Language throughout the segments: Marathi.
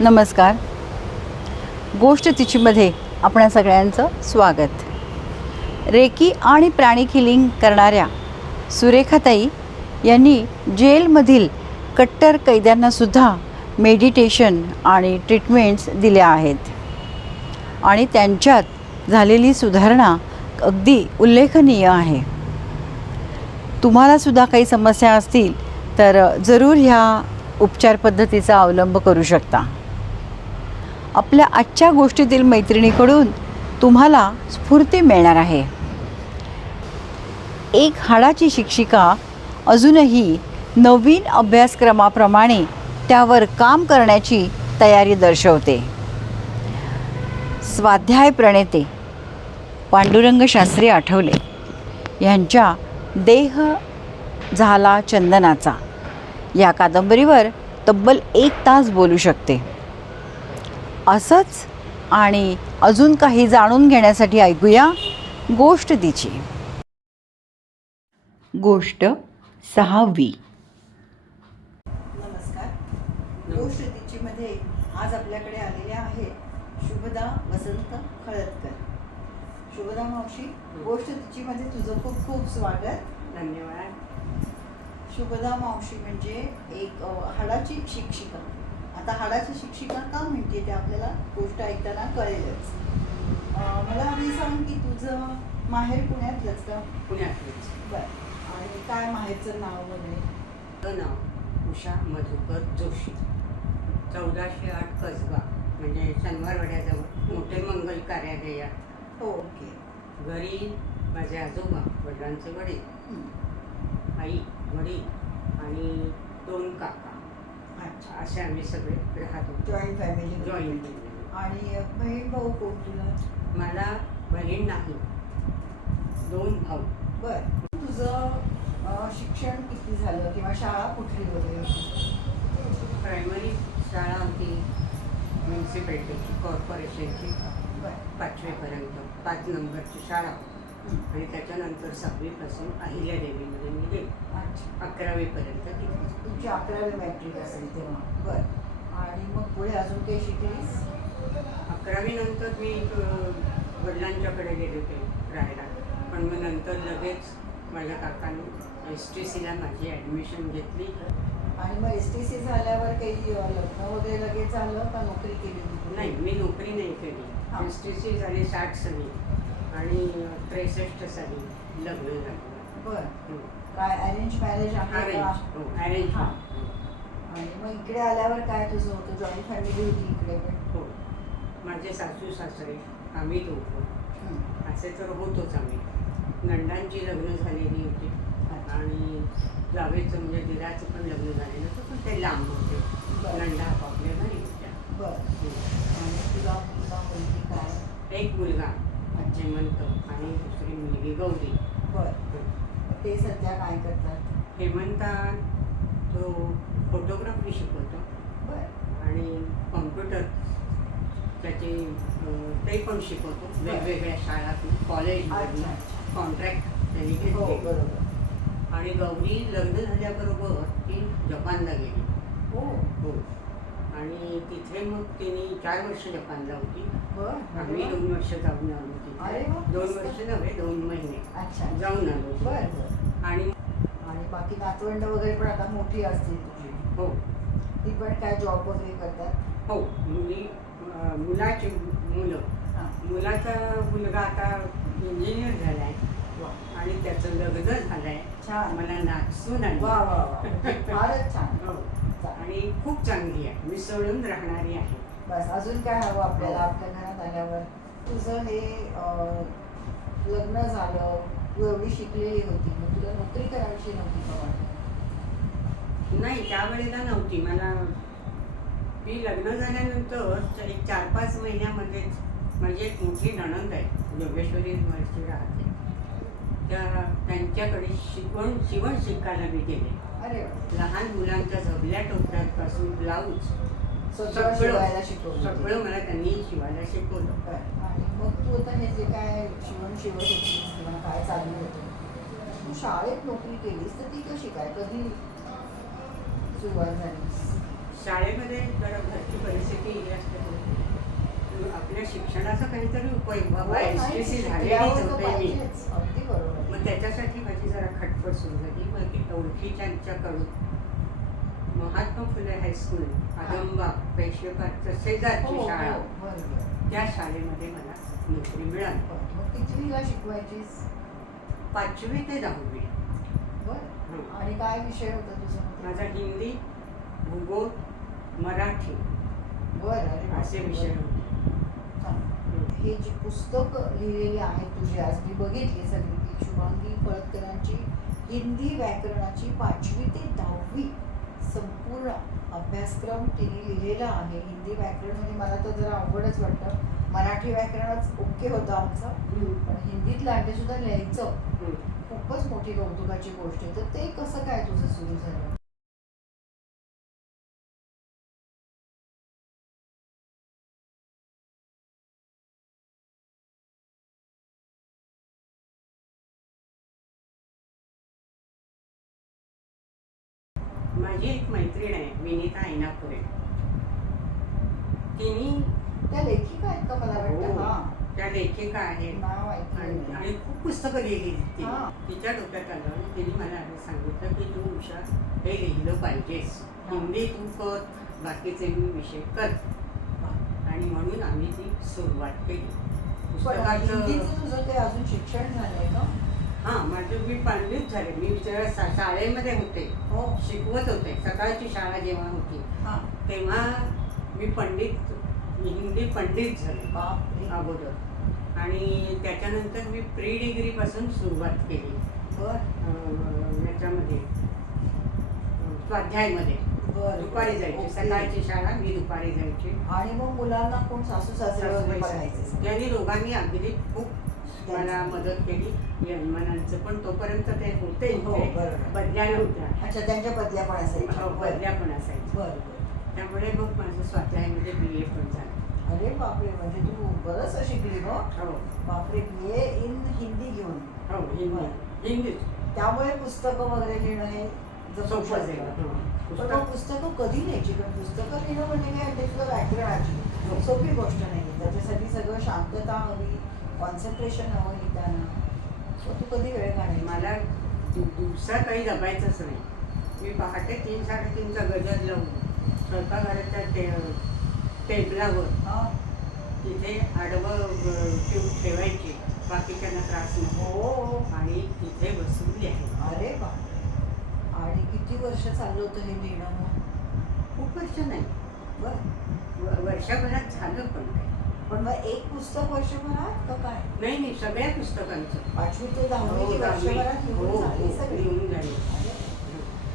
नमस्कार. गोष्ट तिचीमध्ये आपण सगळ्यांचं स्वागत. रेकी आणि प्राणी किलिंग करणाऱ्या सुरेखाताई यांनी जेलमधील कट्टर कैद्यांनासुद्धा मेडिटेशन आणि ट्रीटमेंट्स दिल्या आहेत. आणि त्यांच्यात झालेली सुधारणा अगदी उल्लेखनीय आहे. तुम्हालासुद्धा काही समस्या असतील तर जरूर ह्या उपचार पद्धतीचा अवलंब करू शकता. आपल्या आजच्या गोष्टीतील मैत्रिणीकडून तुम्हाला स्फूर्ती मिळणार आहे. एक हाडाची शिक्षिका अजूनही नवीन अभ्यासक्रमाप्रमाणे त्यावर काम करण्याची तयारी दर्शवते. स्वाध्याय प्रणेते पांडुरंग शास्त्री आठवले यांच्या देह झाला चंदनाचा. या कादंबरीवर तब्बल एक तास बोलू शकते. असंच आणि अजून काही जाणून घेण्यासाठी ऐकूया गोष्ट तिची. गोष्ट सहावी. नमस्कार. गोष्ट तिचीमध्ये आज आपल्याकडे आलेल्या आहे शुभदा वसंत खळदकर. शुभदा मावशी गोष्ट तिचीमध्ये तुझं खूप खूप स्वागत. धन्यवाद. शुभदा मावशी म्हणजे एक हाडाची शिक्षिका. आता हाडाची शिक्षिका का म्हणते ते आपल्याला गोष्ट ऐकताना कळेलच. मला आधी सांग की तुझं माहेर पुण्यातलंच का? पुण्यातलीच. बरं. आणि काय माहेरचं नाव वगैरे? नाव उषा मधुकर जोशी. चौदाशे आठ कसबा म्हणजे शनिवारवाड्याजवळ मोठे मंगल कार्यालय हो ओके. घरी माझे आजोबा वडिलांचे वडील. आई वडील आणि दोन काका. अच्छा असे आम्ही सगळे राहत. होतो जॉईंट फॅमिली जॉईंट आणि बहीण भाऊ कोण तुला मला बहीण नाही. दोन भाऊ. बरं. तुझं अ, शिक्षण किती झालं? किंवा शाळा कुठली वगैरे प्रायमरी शाळा होती. म्युन्सिपॅलिटीची कॉर्पोरेशनची बरं. पाचवीपर्यंत. पाच नंबरची शाळा. हं. आणि त्याच्यानंतर सहावीपासून अहिल्यादेवीमध्ये मी गेले. अकरावीपर्यंत गेले तुमची अकरावी मॅट्रिक असेल तेव्हा. बरं. आणि मग पुढे अजून काही शिकलीस? अकरावीनंतर मी वडिलांच्याकडे गेले होते राहायला. पण मग नंतर लगेच माझ्या काकाने एस टी सीला माझी ॲडमिशन घेतली. आणि मग एस टी सी झाल्यावर काही लग्न वगैरे लगेच झालं का नोकरी केली? नाही मी नोकरी नाही केली. एस टी सी झाली साठ साली आणि त्रेसष्ट साली लग्न झालं. बरं. हं. काय अरेंज मॅरेज आहे अरेंज का? हो. अरेंज हा. आणि मग इकडे आल्यावर काय तुझं होतं? जॉईंट फॅमिली होती इकडे पण? हो. माझे सासू सासरे आम्ही दोघं. हं. असे तर होतोच आम्ही. नंदांची लग्न झालेली होती. आणि जावेचं म्हणजे दिराचं पण लग्न झालेलं होतं पण ते लांब होते. बरं. नंदा आपापल्या घरी होत्या. बरं. आणि तुला तुला मुलगी काय? एक मुलगा. हेमंत आणि दुसरी मुलगी गौरी. बरं ते सध्या काय करतात? हेमंता तो फोटोग्राफी शिकवतो. बरं आणि कॉम्प्युटर त्याचे ते पण शिकवतो. वेगवेगळ्या शाळातून कॉलेजमधून अच्छा. कॉन्ट्रॅक्ट त्यांनी हो घेतले बरोबर. आणि गौरी लग्न झाल्याबरोबर ती जपानला गेली. हो. हो. आणि तिथे मग तिने चार वर्ष जपानला होती. बरं. आम्ही दोन वर्ष जाऊन आलो अरे तिथे दोन. वर्ष नव्हे दोन महिने अच्छा. जाऊन आलो बरं बरं. आणि आणि बाकी नातवंड वगैरे पण आता मोठी असतील तुझी. हो. ती पण काय जॉब वगैरे करतात? हो मुली अं, मुलाची मुलं. हां. मुलाचा मुलगा आता इंजिनियर झालाय. वा. आणि त्याचं लग्न झालंय. छान. मला नाचून आली वा वा वा. फारच छान. हो. चा- आणि खूप चांगली आहे. मिसळून राहणारी आहे. बस अजून काय हवं आपल्याला? आपल्या घरात आल्यावर. तुझं हे लग्न झालं तू एवढी शिकलेली होती. मग तुला नोकरी करायची नव्हती का वाटत? नाही त्यावेळेला नव्हती. मला मी लग्न झाल्यानंतर एक चार पाच महिन्यामध्येच माझी एक मोठी नणंद आहे योगेश्वरी वर्षी राहते. त्या त्यांच्याकडे शिकवण शिवण शिकायला मी गेले. अरे. लहान मुलांच्या झबल्या टोपऱ्यांपासून ब्लाऊज सगळं शिवायला शिकवलं सगळं मला त्यांनी शिवायला शिकवलं. आणि मग तू आता हे जे काय शिवण शिवत होतीस किंवा काय चालू होतं तू शाळेत नोकरी केलीस तर ती कशी काय? कधी सुरुवात झाली? शाळेमध्ये जरा घरची परिस्थिती शिक्षणाचा काहीतरी उपयोग व्हावा हो, एस टी सी झालेलीच होते मी पाहिजेच. अगदी बरोबर. मग त्याच्यासाठी माझी जरा खटपट सुरू झाली. मग ओळखीच्यांच्याकडून महात्मा फुले हायस्कूल आदमबाग पेशवेपारच्या शेजारची हो, शाळा. हो. त्या शाळेमध्ये मला नोकरी मिळाली. कितवीला शिकवायचीस? पाचवी ते दहावी. बरं. हं. आणि काय विषय होता तुझा माझा हिंदी भूगोल मराठी. बरं. असे विषय होते. हे जी पुस्तक लिहिलेली आहेत तुझी आज मी बघितली सगळी ती शुभांगी फळदकरांची हिंदी व्याकरणाची पाचवी ते दहावी संपूर्ण अभ्यासक्रम तिने लिहिलेला आहे. हिंदी व्याकरण म्हणजे मला तर जरा अवघडच वाटतं. मराठी व्याकरणच ओके होतं आमचं पण हिंदीत लांडे सुद्धा लिहायचं. खूपच मोठी कौतुकाची गोष्ट आहे. तर ते कसं काय तुझं सुरू झालं? माझी एक मैत्रीण आहे विनीता ऐनापुरे. तिने त्या लेखिका आहेत का मला वाटतं? हो. हा. त्या लेखिका आहेत. नाव आणि ऐकलं आणि खूप पुस्तकं लिहिली हा. तिच्या डोक्यात आलं आणि तिने मला आधी सांगितलं की तू उषा हे लिहिलं पाहिजेस. हिंदी तू कर बाकीचे मी विषय कर. आणि म्हणून आम्ही ती सुरुवात केली. पुस्तकाचं तुझं काही अजून शिक्षण झालंय का? हा माझं मी पंडित झाले. मी विचार शाळेमध्ये होते. हो. शिकवत होते. सकाळची शाळा जेव्हा होती हा. तेव्हा मी पंडित हिंदी पंडित झाले बापरे. अगोदर. आणि त्याच्यानंतर मी प्री डिग्रीपासून सुरुवात केली. बर. अं, याच्यामध्ये अं, स्वाध्यायमध्ये. बर. दुपारी जायची. ओके. सकाळची शाळा मी दुपारी जायची. आणि मग मुलांना कोण सासू सासरे वगैरे बघायचे सगळे? यांनी दोघांनी अगदी खूप मला मदत केली. यजमानांचं पण तोपर्यंत ते होते हो. बदल्या नव्हत्या. अच्छा त्यांच्या बदल्या पण असायच्या. हो, बदल्या पण असायच्या. बर त्यामुळे मग माझं स्वाध्यायामध्ये बी ए पण झालं. अरे बापरे म्हणजे तू बरंच शिकली हो हो. बापरे बी ए इन हिंदी घेऊन. हो हिंदी. हिंदी. त्यामुळे पुस्तकं वगैरे लिहिणं हे सोपं. जाईल हो. पण पुस्तक. कधी लिहायची कारण पुस्तकं लिहिणं म्हणजे काय? ते तुला व्याकरणाची. सोपी गोष्ट नाही. त्याच्यासाठी सगळं शांतता हवी. कॉन्सन्ट्रेशन हवं लिहिताना तू कधी वेळ काढायची मला दिवसा काही जमायचंच नाही. मी पहाटे तीन साडेतीनचा गजर लावून स्वयंपाकघराच्या टे टेबलावर हा. तिथे आडवं ठेवून ठेवायची. बाकीच्यांना त्रास नको. हो आणि तिथे बसून लिहायचं. अरे बापरे. आणि किती वर्ष चाललं होतं हे लिहिणं खूप वर्ष नाही. बरं. वर्षभरात झालं पण काही. पण मग एक पुस्तक वर्षभरात का काय नाही नाही सगळ्या पुस्तकांचं पाचवी ते दहावी हो, वर्षभरात हो, लिहून हो, झाली सगळी लिहून झाली अरे.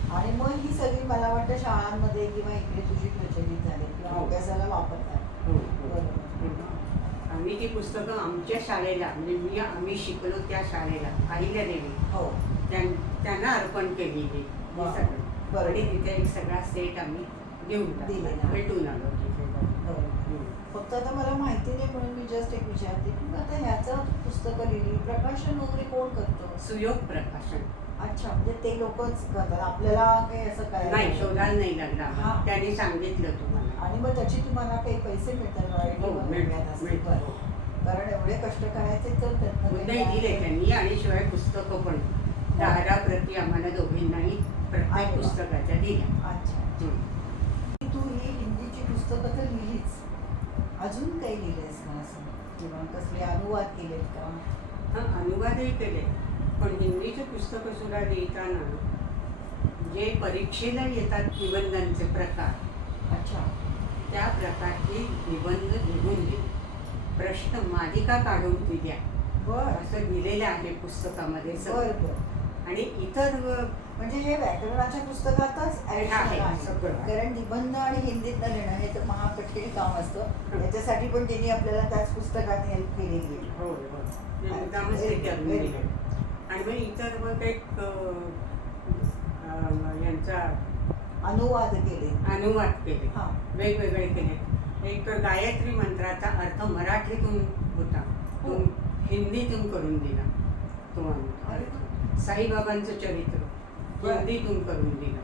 आणि मग ही सगळी मला वाटतं शाळांमध्ये किंवा इकडे तुझी प्रचलित झाली किंवा हो. अभ्यासाला वापरतात हो, हो. बरोबर आम्ही ती पुस्तकं आमच्या शाळेला म्हणजे मी आम्ही शिकलो त्या शाळेला अहिल्यादेवी हो त्यां- त्यांना अर्पण केलेली हे वा. सगळं बरं. आणि तिथे एक सगळा सेट आम्ही देऊन टाकला. दिलेला. भेटून आलो तिथे जाऊन. बरोबर हम्म. फक्त आता मला माहिती नाही म्हणून मी जस्ट एक विचारते की आता ह्याचं पुस्तकं लिहिली प्रकाशन वगैरे कोण करतं? सुयोग प्रकाशन. अच्छा म्हणजे ते लोकच करतात. आपल्याला काही असं काय नाही शोधायला नाही लागला हा. त्यांनी सांगितलं तुम्हाला. आणि मग त्याची तुम्हाला काही पैसे मिळतात royalty हो, वगैरे मिळतात, असतील. बरं. कारण एवढे कष्ट करायचे तर काही दिले त्यांनी आणि शिवाय पुस्तकं पण. दहा प्रती आम्हाला दोघींनाही प्रत्येक. पुस्तकाच्या दिल्या. अच्छा. तू ही हिंदीची पुस्तकं तर लिहिलीच अजून काही लिहिलंयस का असं किंवा कसले अनुवाद केलेत का? हा अनुवादही केले. पण हिंदीचे पुस्तकं सुद्धा लिहिताना जे परीक्षेला येतात निबंधांचे प्रकार अच्छा. त्या प्रकारचे निबंध लिहून दिले प्रश्न मालिका काढून दिल्या बर. असं लिहिलेलं आहे पुस्तकामध्ये सगळं. बर. आणि इतर म्हणजे हे व्याकरणाच्या पुस्तकातच आहे, आहे. सगळं आहे. कारण निबंध आणि हिंदीतनं लिहिणं हे तर महाकठीण काम असतं. हं. त्याच्यासाठी पण त्यांनी आपल्याला त्याच पुस्तकात हेल्प केलेली आहे. हो हो. दिले आणि मग इतर मग एक यांचा अनुवाद केले. अनुवाद केले. हा. वेगवेगळे केले. एक तर गायत्री मंत्राचा अर्थ मराठीतून होता. तो हो. हिंदीतून करून दिला. तो साईबाबांचं चरित्र. हिंदीतून करून दिलं.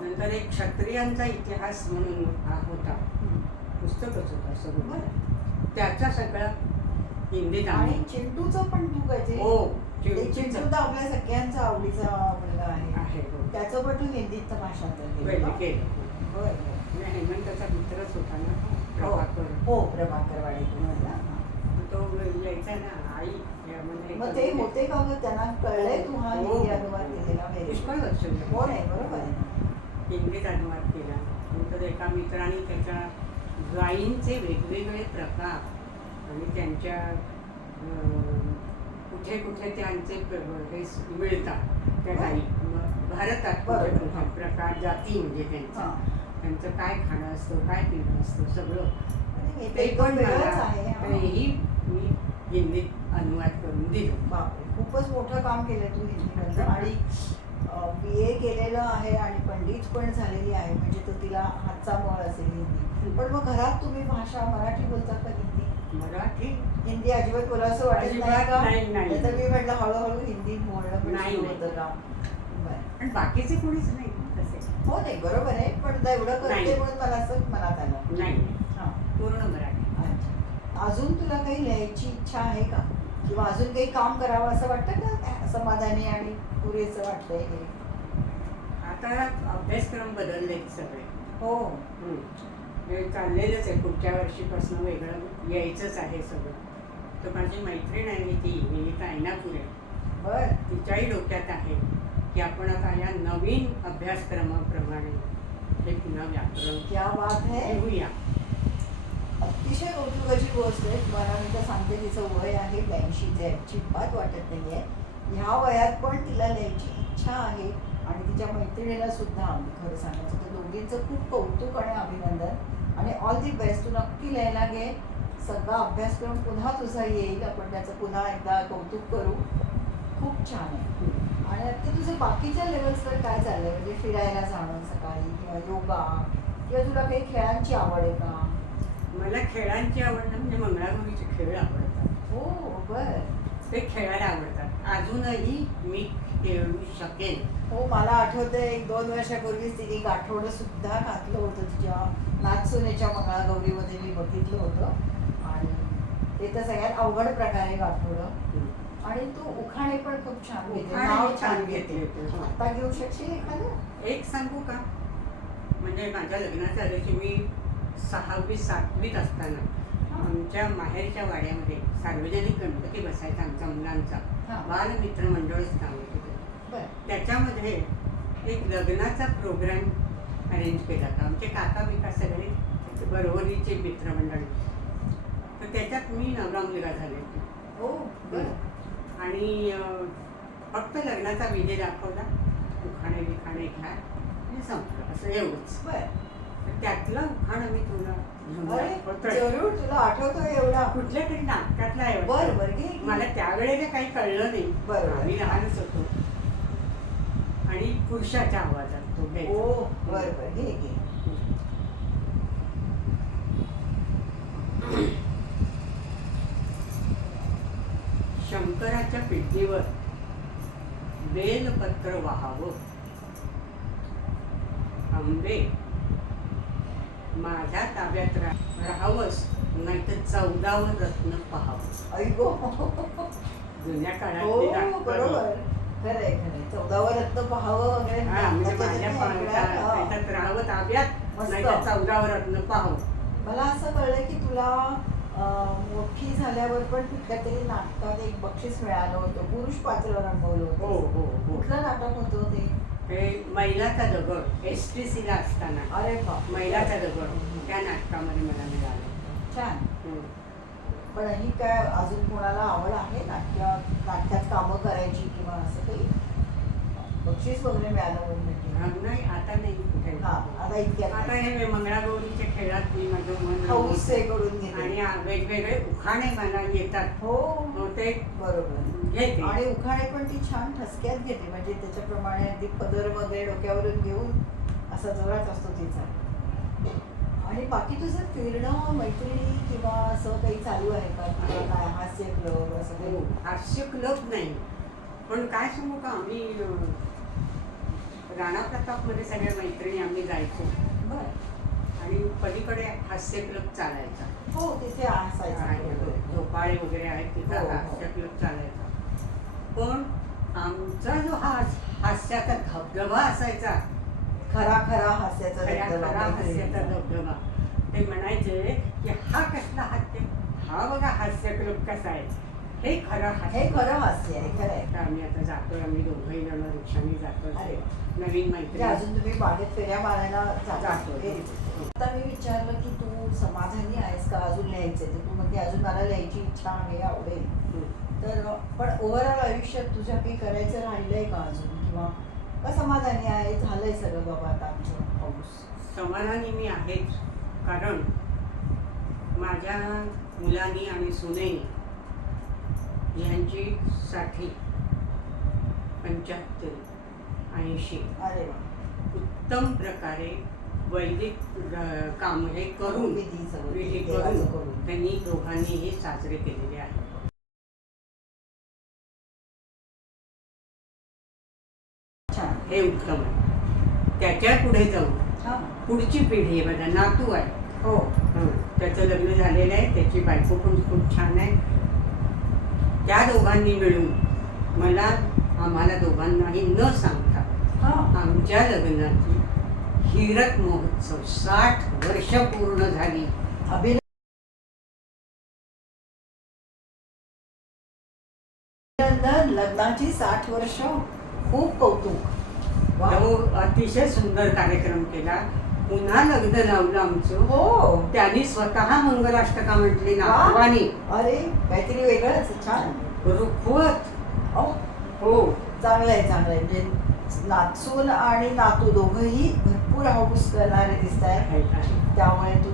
नंतर एक क्षत्रियांचा इतिहास म्हणून हा होता हं. पुस्तकच होता सगळं बरं. त्याचा सगळा हिंदीत आणि चिंटूचं पण तू हो चिंटू तर आपल्या सगळ्यांचा आवडीचा मुलगा आहे हो त्याचं पण तू हिंदीत भाषांतर केलं. आणि हेमंताचा मित्रच होता ना प्रभाकर हो प्रभाकर वाडेकर म्हणला. हा. तो यायचा ना आई मग ते होते का ग त्यांना कळलंय हा हो, हिंदी हो. अनुवाद केलेला? पुष्कळ वर्ष. हो नाही बरोबर आहे हिंदीत अनुवाद केला नंतर एका मित्राने त्याच्या गायींचे वेगवेगळे प्रकार आणि त्यांच्या कुठे कुठे त्यांचे हे मिळतात त्या गायी भारतात. प्रकार जाती म्हणजे त्यांचा. त्यांचं काय खाणं असतं काय पिणं असतं सगळं म्हणजे हे ते पण मला आहे हा. तेही मी हिंदीत अनुवाद करून दिलं बापरे खूपच मोठं काम केलं तू हिंदीमधलं आणि बी ए केलेलं आहे आणि पंडित पण झालेली आहे म्हणजे तो तिला हातचा मळ असेल हिंदी. पण मग घरात तुम्ही भाषा मराठी बोलता का हिंदी? मराठी? हिंदी अजिबात बोला असं वाटत नाही का? नाही, नाही. तर मी म्हटलं हळूहळू हिंदी बोलणं पण नाही. होतं का? बरं. आणि बाकीचे कोणीच नाही हो नाही बरोबर आहे. पण एवढं करते. म्हणून मला असं मनात आलं. नाही. पूर्ण मराठी. अजून तुला काही लिहायची इच्छा आहे का? किंवा अजून काही काम करावं असं वाटतं का? समाधानी आणि पुरेसं वाटतंय हे? आता अभ्यासक्रम बदललेत सगळे. हो. हे चाललेलंच आहे. पुढच्या वर्षीपासून वेगळं यायचंच आहे सगळं. तर माझी मैत्रीण आहे ती विनीता ऐनापुरे बर. तिच्याही डोक्यात आहे की आपण आता या नवीन अभ्यासक्रमाप्रमाणे हे पुन्हा व्याकरण क्या बात है. घेऊया अतिशय कौतुकाची गोष्ट आहे. तुम्हाला मी तर सांगते तिचं वय आहे ब्याऐंशीचे अजिबात वाटत नाही आहे ह्या वयात पण तिला लिहायची इच्छा आहे आणि तिच्या मैत्रिणीला सुद्धा आम्ही खरं सांगायचं तर दोघींचं खूप कौतुक आणि अभिनंदन. आणि ऑल दी बेस्ट तू नक्की लिहायला घे. सगळा अभ्यासक्रम पुन्हा तुझा येईल. आपण त्याचं पुन्हा एकदा कौतुक करू. खूप छान आहे. आणि आता तुझं बाकीच्या लेवल्सवर काय चाललंय? म्हणजे फिरायला जाणं सकाळी किंवा योगा किंवा तुला काही खेळांची आवड आहे का? मला खेळांची आवड ना म्हणजे मंगळागौरीचे खेळ आवडतात. हो बर. ते खेळायला आवडतात. अजूनही मी खेळू शकेन. हो मला आठवतंय एक दोन वर्षापूर्वीच तिने गाठोडं सुद्धा घातलं होतं तिच्या नाचसुनेच्या मंगळागौरीमध्ये मी बघितलं होतं. आणि ते तर सगळ्यात अवघड प्रकारे गाठोडं. आणि तू उखाणे पण खूप छान घेते उखाणे नाव मी छान घेते होते. आता घेऊ शकशील एखादं? एक सांगू का? म्हणजे माझ्या लग्नाच्या आधीची मी सहावी सातवीत असताना आमच्या माहेरच्या वाड्यामध्ये सार्वजनिक गणपती बसायचा आमच्या मुलांचा. बालमित्र मंडळच नाव होतं त्याच्यामध्ये एक लग्नाचा प्रोग्राम अरेंज केला होता. आमचे काका बिका सगळे त्याचे बरोबरीचे मित्रमंडळी. तर त्याच्यात मी नवरा मुलगा झाले होते. हो बर. आणि फक्त लग्नाचा विधी दाखवला. उखाणे बिखाणे घ्या आणि संपलं. असं एवढंच. बर. त्यातलं उखाणं मी तुला. जरूर तुला आठवतोय एवढा कुठल्या तरी नाटकातला आहे बर. बर घे घे. मला त्यावेळेला काही कळलं नाही बरोबर. आम्ही लहानच होतो आणि पुरुषाच्या आवाजात तो घ्यायचा. हो बर बर घे घे शंकराच्या पिठीवर बेलपत्र वाहावं आंबे माझ्या ताब्यात रा- राहावंस नाहीतर चौदावं रत्न पाहावं. ऐको जुन्या हो काळातली नाटकं. बरोबर. खरंय खरंय. चौदावं रत्न पाहावं. वगैरे हा, म्हणजे माझ्या नाही. हा. राहावं ताब्यात चौदावं रत्न पाहावं. मला असं कळलंय की तुला मोठी झाल्यावर पण कुठल्या तरी नाटकात एक बक्षीस मिळालं होतं. पुरुष पात्र रंगवलं हो होतं हो हो. कुठलं नाटक होतं ते? हे मैलाचा दगड एस टी सीला असताना. अरे बाप. मैलाचा दगड त्या नाटकामध्ये मला मिळालं. छान. हम्म. पण ही काय अजून कोणाला आवड आहे? नाट्य नाटकात कामं करायची किंवा असं काही? बक्षीस वगैरे मिळालं म्हणून हा, नाही आता नाही कुठे. हा आता आता. हे मंगळागौरीच्या खेळात मी माझं मन हौस रमवते. हे करून घेते. आणि वेगवेगळे उखाणे मला येतात. हो. हो, ते बरोबर. घेते. आणि उखाणे पण ती छान ठसक्यात घेते. म्हणजे त्याच्याप्रमाणे अगदी पदर वगैरे डोक्यावरून घेऊन असा जोरात असतो तिचा. आणि बाकी तुझं फिरणं मैत्रिणी किंवा असं काही चालू आहे का? किंवा काय हास्य क्लब असं हो काही हास्य क्लब नाही. पण काय सांगू का? आम्ही राणा प्रतापमध्ये सगळ्या मैत्रिणी आम्ही जायचो. बरं. आणि पलीकडे हास्य क्लब चालायचा. हो तिथे असायचं. बरोबर. झोपाळे वगैरे आहेत तिथं हो, हो. हास्य क्लब चालायचा. पण आमचा जो हा हास्याचा धबधबा असायचा खरा खरा हास्याचा खऱ्या धबधबा खरा हास्याचा. धबधबा. ते म्हणायचे की हा कसला हास्य? हा बघा हास्य क्लब कसा आहे? हे खरं हे खरं हास्य आहे खरं आहे. आता आम्ही आता जातोय आम्ही दोघंही जण रिक्षाने जातोय. अरे. नवीन म्हणजे मैत्री अजून तुम्ही बागेत फेऱ्या मारायला जाता. आता मी विचारलं की तू समाधानी आहेस का? अजून लिहायचंय तर तू म्हणते अजून मला लिहायची इच्छा आहे आवडेल. तर पण ओव्हरऑल आयुष्यात तुझ्या काही करायचं राहिलंय का अजून? किंवा का समाधानी आहे? झालंय सगळं बाबा आता आमचं पाऊस समाधानी मी आहेच. कारण माझ्या मुलांनी आणि सुनेनी यांची साठी पंच्याहत्तर ऐंशी अरे वा. उत्तम प्रकारे वैदिक काम हे विधी करून करून. त्यांनी दोघांनीही साजरे केलेले आहे हे उत्तम आहे. त्याच्या पुढे जाऊन हा. पुढची पिढी आहे माझा नातू आहे. हो. त्याचं लग्न झालेलं आहे त्याची बायको पण खूप छान आहे. त्या दोघांनी मिळून मला आम्हाला दोघांनाही न सांगता हा. आमच्या लग्नाची हिरक महोत्सव साठ वर्ष पूर्ण झाली. अभिनंदन लग्नाची साठ वर्ष खूप कौतुक. तो अतिशय सुंदर कार्यक्रम केला. पुन्हा लग्न लावलं आमचं. हो. त्यांनी स्वतः मंगलाष्टका म्हटली वा. नागवानी. अरे काहीतरी वेगळंच. छान. रुखवत. अहो, हो. चांगलं आहे चांगलं आहे. म्हणजे नाचून आणि नातू दोघंही भरपूर हाऊस करणारे दिसत आहे, आहे. त्यामुळे तू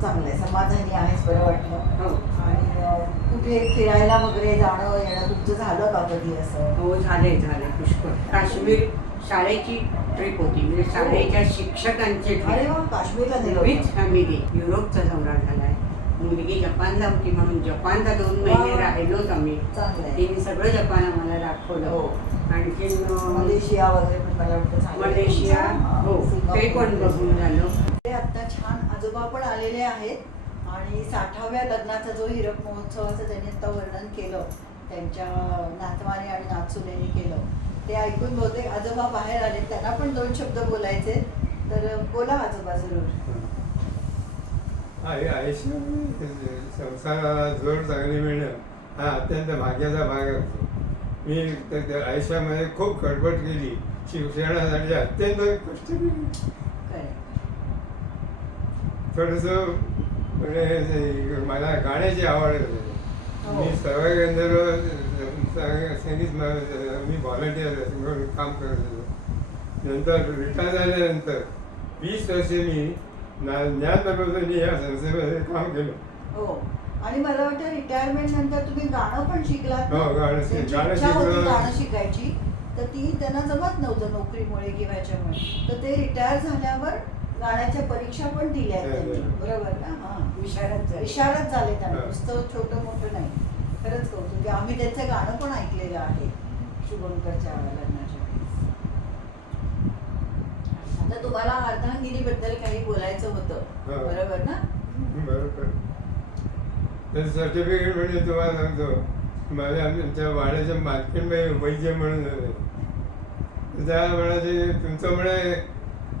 चांगलं आहे. समाधानी आहेस बरं वाटलं. हो. आणि अं, कुठे फिरायला वगैरे जाणं येणं तुमचं झालं का कधी असं? हो झाले झाले पुष्कळ. काश्मीर शाळेची ट्रिप होती. म्हणजे शाळेच्या शिक्षकांची अरे वा काश्मीरला. फॅमिली युरोपचा दौरा झालाय. मुलगी जपानला होती म्हणून जपानला दोन महिने वा. राहिलोत आम्ही. चांगलं आहे तिने सगळं जपान आम्हाला हो. दाखवलं आणखीन अं, मलेशिया वगैरे पण मला वाटतं झालं. मलेशिया हा, हो सिंगापूर. ते पण बघून झालं. ते आता छान आजोबा पण आलेले आहेत. आणि साठाव्या लग्नाचा जो हिरक महोत्सवाचं त्यांनी आता वर्णन केलं. त्यांच्या नातवाने आणि नातसुनेने केलं. ते ऐकून बहुतेक आजोबा बाहेर आले त्यांना पण दोन शब्द बोलायचे. तर बोला आजोबा जरूर. आई आयुष्य संसाराला जोड चांगली मिळणं हा अत्यंत भाग्याचा भाग असतो मी आयुष्यामध्ये खूप गडबड केली. शिक्षणासाठी अत्यंत कष्ट केली. थोडंसं म्हणजे मला गाण्याची आवड आहे. हो. मी सवय गंधर्व संग- संगीत म- व्हॉलंटियर काम करत होतो. नंतर रिटायर झाल्यानंतर वीस वर्षे मी ज्ञान प्रबोधिनी या संस्थेमध्ये काम केलं. हो. आणि मला वाटतं रिटायरमेंट नंतर तुम्ही गाणं पण शिकलात? हो, गाणं गाणं शिकायची. तर ती त्यांना जमत नव्हतं नोकरीमुळे किंवा ह्याच्यामुळे तर ते रिटायर झाल्यावर गाण्याच्या परीक्षा पण दिल्या हो, हो. बरोबर ना? विशारद झाली. विशारद झाले त्यांना. नुसतं छोटं मोठं नाही खरंच कौतुक. आम्ही त्यांचं गाणं पण ऐकलेलं आहे शुभंकरच्या लग्नाच्या. आता तुम्हाला अर्धांगिनीबद्दल काही बोलायचं होतं हो. बरोबर ना बरोबर तर सर्टिफिकेट म्हणजे तुम्हाला सांगतो माझ्या आमच्या वाड्याच्या मालकीनबाई वैद्य म्हणून त्या म्हणाले तुमचं म्हणे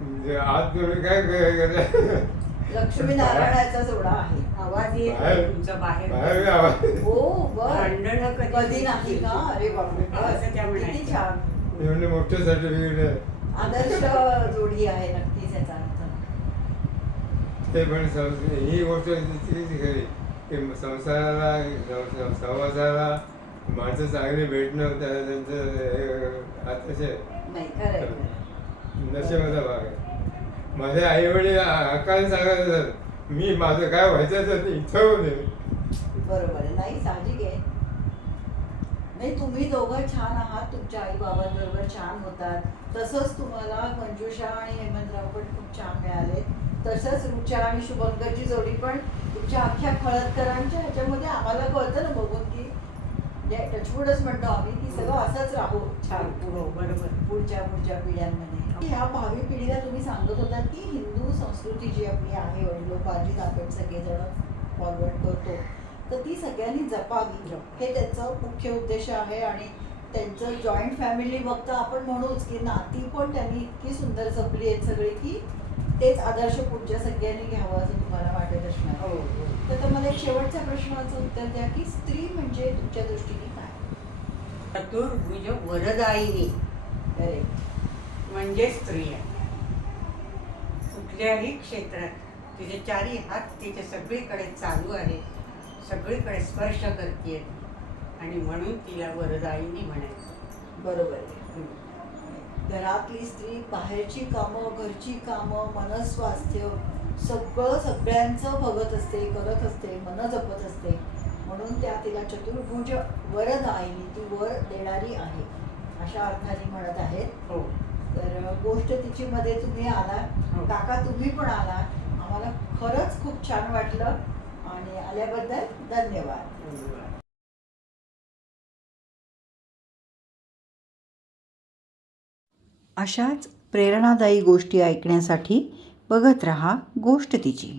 म्हणजे आज तुम्ही काय काय करताय?" लक्ष्मी नारायणाचा जोडा आहे. आवाज येत नाही तुमचा बाहेर. बाहेर आवाज. हो बर भांडणं कधी- नाही. का अरे बापरे असं त्या बस. किती म्हणायच्या. छान. म्हणले मोठं सर्टिफिकेट आहे. आदर्श जोडी आहे नक्कीच याचा अर्थ. ते पण सं- ही गोष्ट खरी. की संसाराला सं- संवासाला माणसं चांगली भेटणं त्या त्यांचं हे अतिशय. नाही. नशेबाचा भाग आहे. माझे आई वडील सांगत असत मी माझं काय व्हायचं तर इच्छा बरोबर आहे. नाही साहजिक आहे. नाही तुम्ही दोघं छान आहात. तुमच्या आई बाबांबरोबर छान होतात. तसंच तुम्हाला मंजुषा आणि हेमंतराव पण खूप छान मिळाले. तसंच रुचा आणि शुभंकरची जोडी पण तुमच्या अख्ख्या खळदकरांच्या ह्याच्यामध्ये आम्हाला कळतं ना बघून की म्हणजे टचवूडच म्हणतो आम्ही की सगळं असंच राहू. छान. हो, बरोबर. पुढच्या पुढच्या पिढ्यांमध्ये. ह्या भावी पिढीला तुम्ही सांगत होतात की हिंदू संस्कृती जी आपली आहे वडिलोपार्जित आपण सगळेजण फॉरवर्ड करतो तर ती सगळ्यांनी जपावी. जप. हे त्यांचा मुख्य उद्देश आहे आणि त्यांचं जॉईंट फॅमिली बघता आपण म्हणूच की नाती पण त्यांनी इतकी सुंदर जपली आहेत सगळी की तेच आदर्श पुढच्या सगळ्यांनी घ्यावं असं तुम्हाला वाटत असणार. हो हो. तर तर मला एक शेवटच्या प्रश्नाचं उत्तर द्या की स्त्री म्हणजे तुमच्या दृष्टीने काय? चतुर्भुज वरदायिनी. करेक्ट म्हणजे स्त्री. आहे कुठल्याही क्षेत्रात तिचे चारी हात तिचे सगळीकडे चालू आहे सगळीकडे स्पर्श करते आणि म्हणून तिला वरदायिनी म्हणायचं. बरोबर. आहे घरातली स्त्री बाहेरची कामं घरची कामं मनस्वास्थ्य सगळं सगळ्यांचं बघत असते करत असते मन जपत असते. म्हणून त्या तिला चतुर्भुज वरदायिनी ती वर देणारी आहे. अशा अर्थाने म्हणत आहेत. हो. तर गोष्ट तिची मध्ये तुम्ही आला हो. काका तुम्ही पण आला आम्हाला खरंच खूप छान वाटलं. आणि आल्याबद्दल धन्यवाद. धन्यवाद. अशाच प्रेरणादायी गोष्टी ऐकण्यासाठी बघत रहा गोष्ट तिची.